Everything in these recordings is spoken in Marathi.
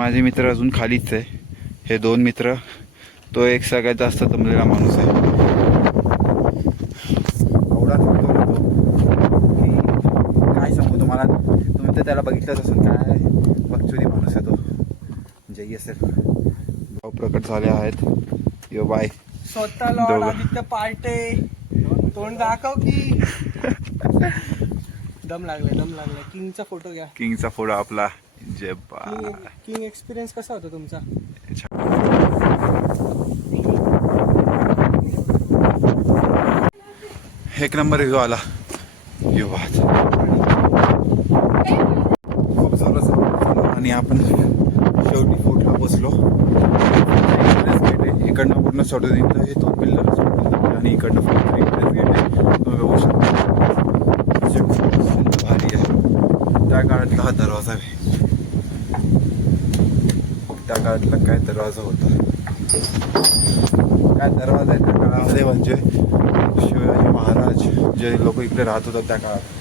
माझे मित्र अजून खालीच आहे. हे 2 मित्र, तो एक सगळ्यात जास्त दमलेला माणूस आहे. एवढा थकतो ना तो की काय सांगू तुम्हाला. तुम्ही तर त्याला बघितलंच असेल. काय बकचोदी माणूस आहे तो. जय असेल. भाव प्रकट झाले आहेत. यो बाय स्वतः लॉर्ड आदित्य पार्टे तोंड दाखव की. दम लागलाय. किंगचा फोटो घ्या. किंगचा फोटो आपला. जय बा. किंग एक्सपिरियन्स कसा होता तुमचा? एक नंबर व्ह्यू आला. यो बात. खूप झालं आणि आपण शेवटी फोटोला पोचलो. इकडनं पूर्ण सोडून येतं हे 2 पिल्लर सोडून आणि इकडनं फक्त इकडेच गेट आहे. तुम्ही बघू शकता. भारी आहे. त्या काळातला हा दरवाजा आहे. त्या काळातला काय दरवाजा होता. काय दरवाजा आहे त्या काळामध्ये म्हणजे शिवाजी महाराज जे लोक इकडे राहत होतात त्या काळात.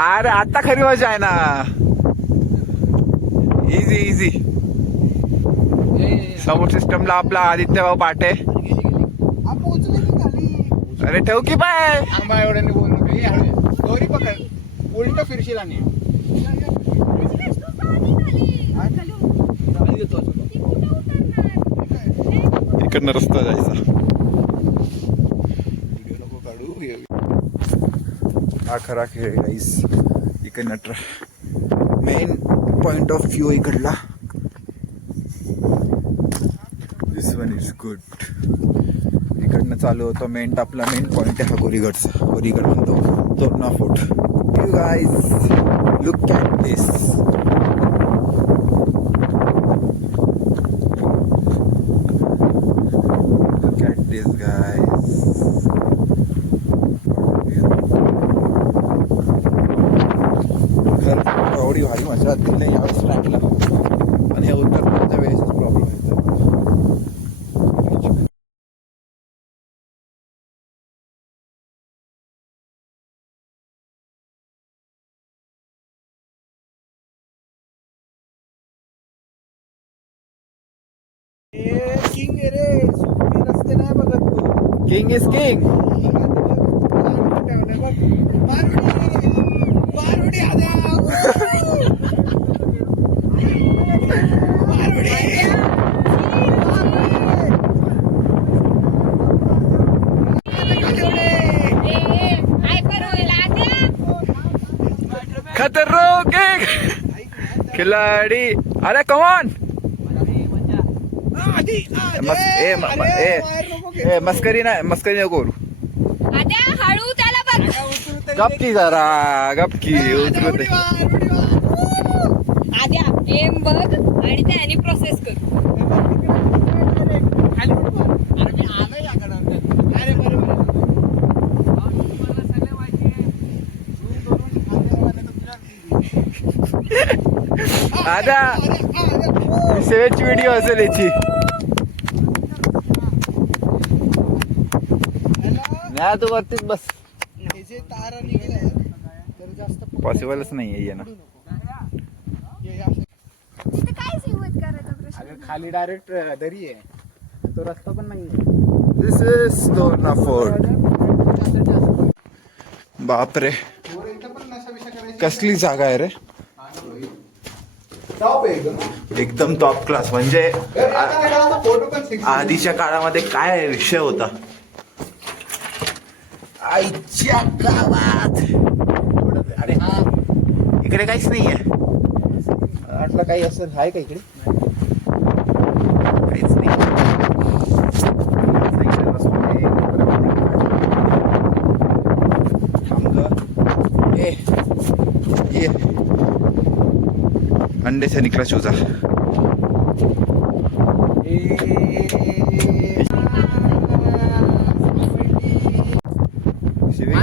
अरे आता खरी मजा आहे ना. इझी सपोर्ट सिस्टमला आपला आदित्य भाऊ पाटे. अरे ठेव की बाय. एवढ्याने बोल दोरी पकड. उलट फिरशील आणि इकडनं रस्ता जायचा. हा खरा खेळ गाईस. इकडनं मेन पॉइंट ऑफ व्ह्यू इकडला. This one is good. इकडनं चालू होतं मेन. आपला मेन पॉइंट आहे हा गोरीगडचा. गोरीगड म्हणतो Torna fort. You guys look at this. Look at this guys. एवढी भारी मजा दिली यावेळेस ट्रॅकला. आणि हे उतरण्याच्या वेळेस प्रॉब्लेम येतो. किंग रे रस्ते नाही बघत तू. King is king. खतरनाक खिलाडी. अरे कमॉन. मस्करी नको करू. हळू त्याला बघ. गपकी जरा गपकी. उतरू दे. आद्या एम बघ आणि त्याने प्रोसेस कर. आद्या सेवेची व्हिडिओ असेल याची. नाही तू वरतीच बस. पॉसिबलच नाही आहे येणं. खाली डायरेक्ट दरी आहे. तो रस्ता पण नाही. दिस इज तोरणा फोर्ट. बापरे कसली जागा आहे रे. एकदम टॉप क्लास. म्हणजे आधीच्या काळामध्ये काय विषय होता. आईच्या गावात. अरे हा इकडे काहीच नाहीये. वाटलं काही असं आहे का इकडे. काहीच नाही. थांब ग. ये अंडे से निकला चूजा। शिवी?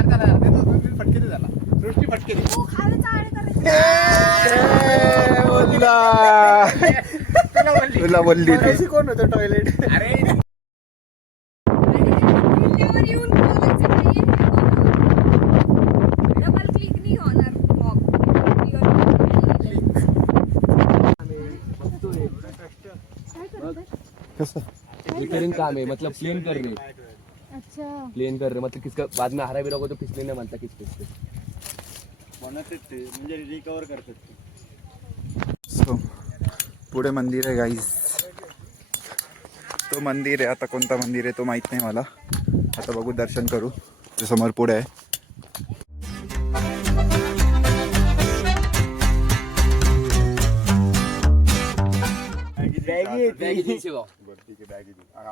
तुला बोलली ती. कोण होतं टॉयलेट? किल्ल्यावर येऊन बोलायचं नाहीये. डबल क्लिक नाही होणार मग. कसं रिपेयरिंग काम है, मतलब क्लीन कर रहे, अच्छा क्लीन कर रहे, मतलब किसका बाद में हरा भी रहोगे तो किसने नहीं मानता किस किस म्हणजे रिकवर करतात. सो पुढे मंदिर आहे गाईज. तो मंदिर आहे. आता कोणता मंदिर आहे तो माहित नाही मला. आता बघू, दर्शन करू. ते समोर पुढे आहे.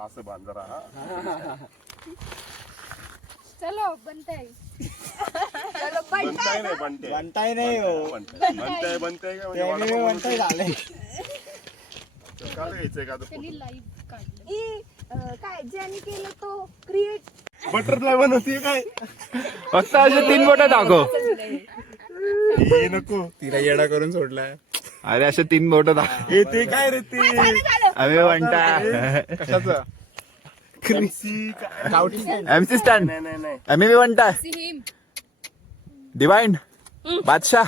असं बांधरा. चलो बनताय. चलो बनताय नाही बनते. बनताय नाही हो. बनताय बनताय का म्हणजे बनताय झालंय. काय घ्यायचंय का काय ज्याने केलं तो क्रिएट बटरफ्लाय बनवते काय? फक्त असे 3 बोटं दाखव. हे नको, तिला येडा करून सोडलाय. अरे असे 3 बोटं दाखव. हे ते काय रे ते आम्ही म्हणता कशाचं? MC stand. नाही नाही नाही. आम्ही म्हणता हिम डिवाइन बादशाह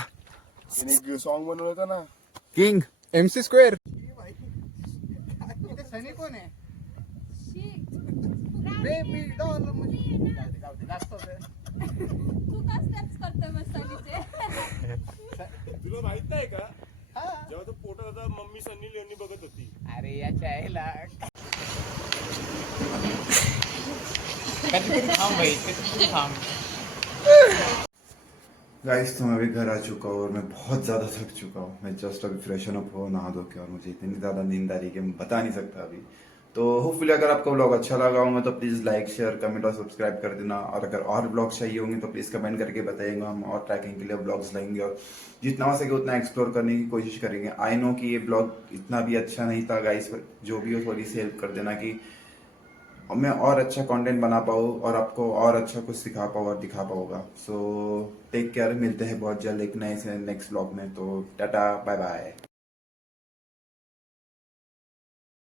तिने सॉन्ग बनवलं होतं ना, किंग MC स्क्वेअर. तू का स्टेप्स करतोय मस्तानीचे? तुला माहित नाही का, जेव्हा तो पोटात होता मम्मी सन्नी लिओनी बघत होती. अरे याच्या आईला गाइस, तो मैं अभी घर आ चुका हूँ और मैं बहुत ज़्यादा थक चुका हूँ. मैं जस्ट अभी फ्रेशन अप हो, नहा धो के, और मुझे इतनी ज़्यादा नींद आ रही है कि मैं बता नहीं सकता अभी. तो होपफुली अगर आपको व्लॉग अच्छा लगा होगा तो प्लीज़ लाइक, शेयर, कमेंट और सब्सक्राइब कर देना. और अगर और ब्लॉग्स चाहिए होंगे तो प्लीज़ कमेंट करके बताइएगा. हम और ट्रैकिंग के लिए ब्लॉग्स लाएंगे और जितना हो सके उतना एक्सप्लोर करने की कोशिश करेंगे. आई नो कि ये ब्लॉग इतना भी अच्छा नहीं था गाइस, जो भी हो थोड़ी सी हेल्प कर देना कि मैं और अच्छा कंटेंट बना पाऊँ और आपको और अच्छा कुछ सिखा पाऊँ और दिखा पाऊँगा. So take care. मिलते हैं बहुत जल्द एक नए से नेक्स्ट ब्लॉग में. तो टाटा, बाय बाय.